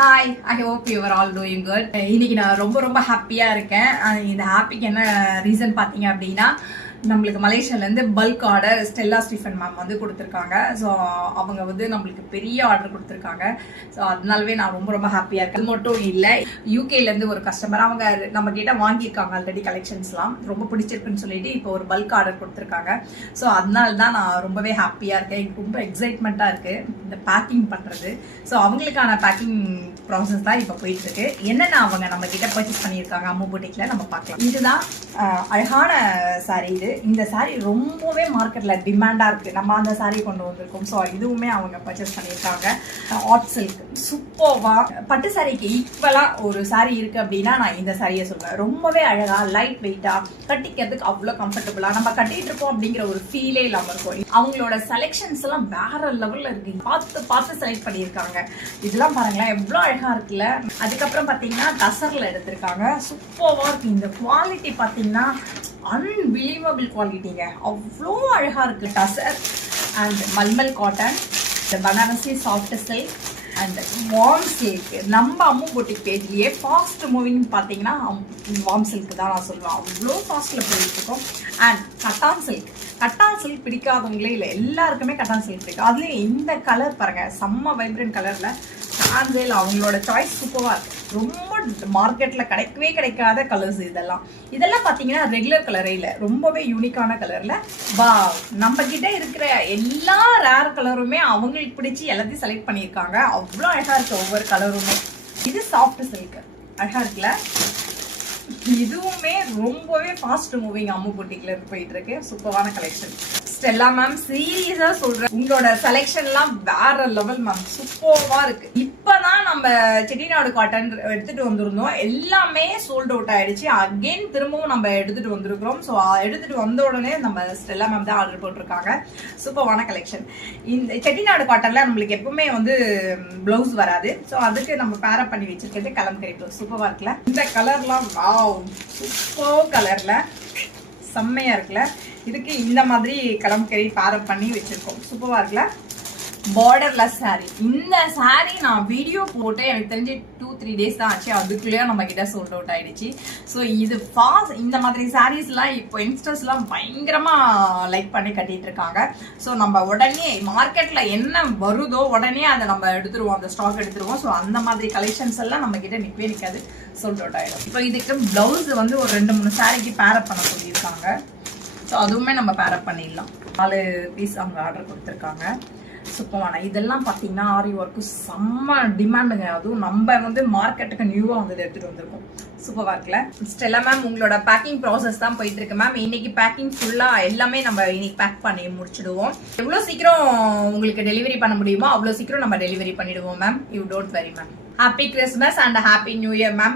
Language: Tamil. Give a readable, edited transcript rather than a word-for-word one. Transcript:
Hi, I hope you are all doing good. இன்னைக்கு நான் ரொம்ப ஹாப்பியாக இருக்கேன். இந்த ஹாப்பிக்கு என்ன ரீசன் பார்த்தீங்க அப்படின்னா, நம்மளுக்கு மலேசியாலேருந்து bulk order Stella Stephen ma'am வந்து கொடுத்துருக்காங்க. ஸோ அவங்க வந்து நம்மளுக்கு பெரிய ஆர்டர் கொடுத்துருக்காங்க. ஸோ அதனாலவே நான் ரொம்ப ஹாப்பியாக இருக்கேன். அது மட்டும் இல்லை, யூகேலேருந்து ஒரு கஸ்டமர் அவங்க நம்ம கிட்ட வாங்கியிருக்காங்க ஆல்ரெடி கலெக்ஷன்ஸ்லாம் ரொம்ப பிடிச்சிருக்குன்னு சொல்லிட்டு இப்போ ஒரு பல்க் ஆர்டர் கொடுத்துருக்காங்க. ஸோ அதனால தான் நான் ரொம்பவே ஹாப்பியாக இருக்கேன். எனக்கு ரொம்ப எக்ஸைட்மெண்ட்டாக இருக்குது இந்த பேக்கிங் பண்ணுறது. ஸோ அவங்களுக்கான பேக்கிங் ப்ராசஸ் தான் இப்போ போயிட்டு இருக்கு. என்னென்ன அவங்க நம்ம கிட்ட பர்ச்சேஸ் பண்ணியிருக்காங்க அம்மு பூட்டிக்ல நம்ம பார்க்கலாம். இதுதான் அழகான சாரீ. இந்த சாரீ ரொம்பவே மார்க்கெட்ல டிமாண்டா இருக்கு. நம்ம அந்த சாரீ கொண்டு வந்திருக்கோம். ஸோ இதுவுமே அவங்க பர்ச்சேஸ் பண்ணியிருக்காங்க. ஆட் சில்க் சூப்பர்வா பட்டு சாரிக்கு ஈக்குவலா ஒரு சாரீ இருக்கு அப்படின்னா நான் இந்த சாரியை சொல்லுவேன். ரொம்பவே அழகா லைட் வெயிட்டா கட்டிக்கிறதுக்கு அவ்வளோ கம்ஃபர்டபுளா நம்ம கட்டிட்டு இருக்கோம் அப்படிங்கிற ஒரு ஃபீலே இல்லாம இருக்கும். அவங்களோட செலெக்ஷன்ஸ் எல்லாம் வேற லெவல்ல இருக்கு. பார்த்து செலக்ட் பண்ணியிருக்காங்க. இதெல்லாம் பாருங்களேன் எவ்வளோ அழகா இருக்குல்ல. அதுக்கப்புறம் பார்த்தீங்கன்னா டசர்ல எடுத்திருக்காங்க. சூப்பர்வா இருக்கு. இந்த குவாலிட்டி பார்த்தீங்கன்னா அன்பிலீவபிள் குவாலிட்டிங்க. அவ்வளோ அழகா இருக்கு. டசர் அண்ட் மல்மல் காட்டன், இந்த Banarasi soft silk and warm silk. நம்ம அம்மு பூட்டிக் பேஜ்லயே ஃபாஸ்ட் மூவிங் பார்த்தீங்கன்னா வார்ம் சில்க் தான் நான் சொல்லுவேன். அவ்வளோ ஃபாஸ்ட்ல போயிட்டு இருக்கோம். அண்ட் கட்டான் சில்க் பிடிக்காதவங்களே இல்லை, எல்லாருக்குமே கட்டான் சில்க் பிடிக்கும். அதுலேயும் இந்த கலர் பாருங்க, செம்ம வைப்ரண்ட் கலர்ல சான்சேல். அவங்களோட சாய்ஸ் சூப்பரா இருக்கு. ரொம்ப மார்க்கெட்ல கிடைக்காத கலர்ஸ் இதெல்லாம் பாத்தீங்கன்னா ரெகுலர் கலரே இல்ல, ரொம்பவே யூனிக்கான கலர்ல. வா, நம்ம கிட்ட இருக்கிற எல்லா ரேர் கலருமே அவங்களுக்கு பிடிச்சி எல்லாத்தையும் செலக்ட் பண்ணியிருக்காங்க. அவ்வளோ அழகா இருக்கு ஒவ்வொரு கலருமே. இது சாஃப்ட் சில்க் அழகா இருக்குல்ல. இதுவுமே ரொம்பவே ஃபாஸ்ட் மூவிங் அம்மு பூட்டிக்ல இருந்து போயிட்டு இருக்கு. சூப்பரான கலெக்ஷன். ஸ்டெல்லா மேம் சீரியஸா சொல்றேன், உங்களோட செலெக்ஷன்லாம் வேற லெவல் மேம். சூப்பர்வா இருக்கு. இப்பதான் நம்ம செட்டிநாடு காட்டன் எடுத்துட்டு வந்திருந்தோம். எல்லாமே சோல்ட் அவுட் ஆயிடுச்சு. அகெயின் திரும்பவும் நம்ம எடுத்துட்டு வந்திருக்கிறோம். ஸோ எடுத்துட்டு வந்த உடனே நம்ம ஸ்டெல்லா மேம் தான் ஆர்டர் போட்டிருக்காங்க. சூப்பரான கலெக்ஷன். இந்த செட்டிநாடு காட்டன்ல நம்மளுக்கு எப்பவுமே வந்து பிளவுஸ் வராது. ஸோ அதுக்கு நம்ம பேரப் பண்ணி வச்சிருக்கிறது கலம்கரி பிளவுஸ். சூப்பரா இருக்குல்ல. இந்த கலர்லாம் சூப்பர் கலர்ல செம்மையா இருக்குல்ல. இதுக்கு இந்த மாதிரி கலம்கரி பேரப் பண்ணி வச்சிருக்கோம். சூப்பரா இருக்குல்ல. Borderless sorry. இந்த சாரி நான் வீடியோ போட்டு எனக்கு தெரிஞ்சு 2-3 டேஸ் தான் ஆச்சு. அதுக்குள்ளேயே நம்ம கிட்ட சோல்ட் அவுட் ஆயிடுச்சு. ஸோ இது ஃபாஸ்ட். இந்த மாதிரி சாரீஸ்லாம் இப்போ யங்ஸ்டர்ஸ்லாம் பயங்கரமா லைக் பண்ணி கட்டிட்டு இருக்காங்க. ஸோ நம்ம உடனே மார்க்கெட்ல என்ன வருதோ உடனே அதை நம்ம எடுத்துருவோம், அந்த ஸ்டாக் எடுத்துருவோம். ஸோ அந்த மாதிரி கலெக்ஷன்ஸ் எல்லாம் நம்ம கிட்ட நிற்காது, சோல்ட் அவுட் ஆயிடும். இப்போ இதுக்கு பிளவுஸ் வந்து ஒரு 2-3 சாரிக்கு பேரப் பண்ண சொல்லியிருக்காங்க. ஸோ அதுவுமே நம்ம பேரப் பண்ணிடலாம். 4 பீஸ் அவங்க ஆர்டர் கொடுத்துருக்காங்க. சூப்பரான இதெல்லாம் பார்த்தீங்கன்னா ஆரி ஒர்க்கு செம்ம டிமாண்டுங்க. அதுவும் நம்ம வந்து மார்க்கெட்டுக்கு நியூவாக வந்து எடுத்துகிட்டு வந்திருக்கோம். சூப்பராக இருக்குல்ல. ஸ்டெல்லா மேம் உங்களோட பேக்கிங் ப்ராசஸ் தான் போயிட்டு இருக்கு மேம். இன்னைக்கு பேக்கிங் ஃபுல்லாக எல்லாமே நம்ம இன்னைக்கு பேக் பண்ணி முடிச்சிடுவோம். எவ்வளோ சீக்கிரம் உங்களுக்கு டெலிவரி பண்ண முடியுமோ அவ்வளோ சீக்கிரம் நம்ம டெலிவரி பண்ணிடுவோம் ma'am. You don't worry ma'am. Happy Christmas and happy new year ma'am.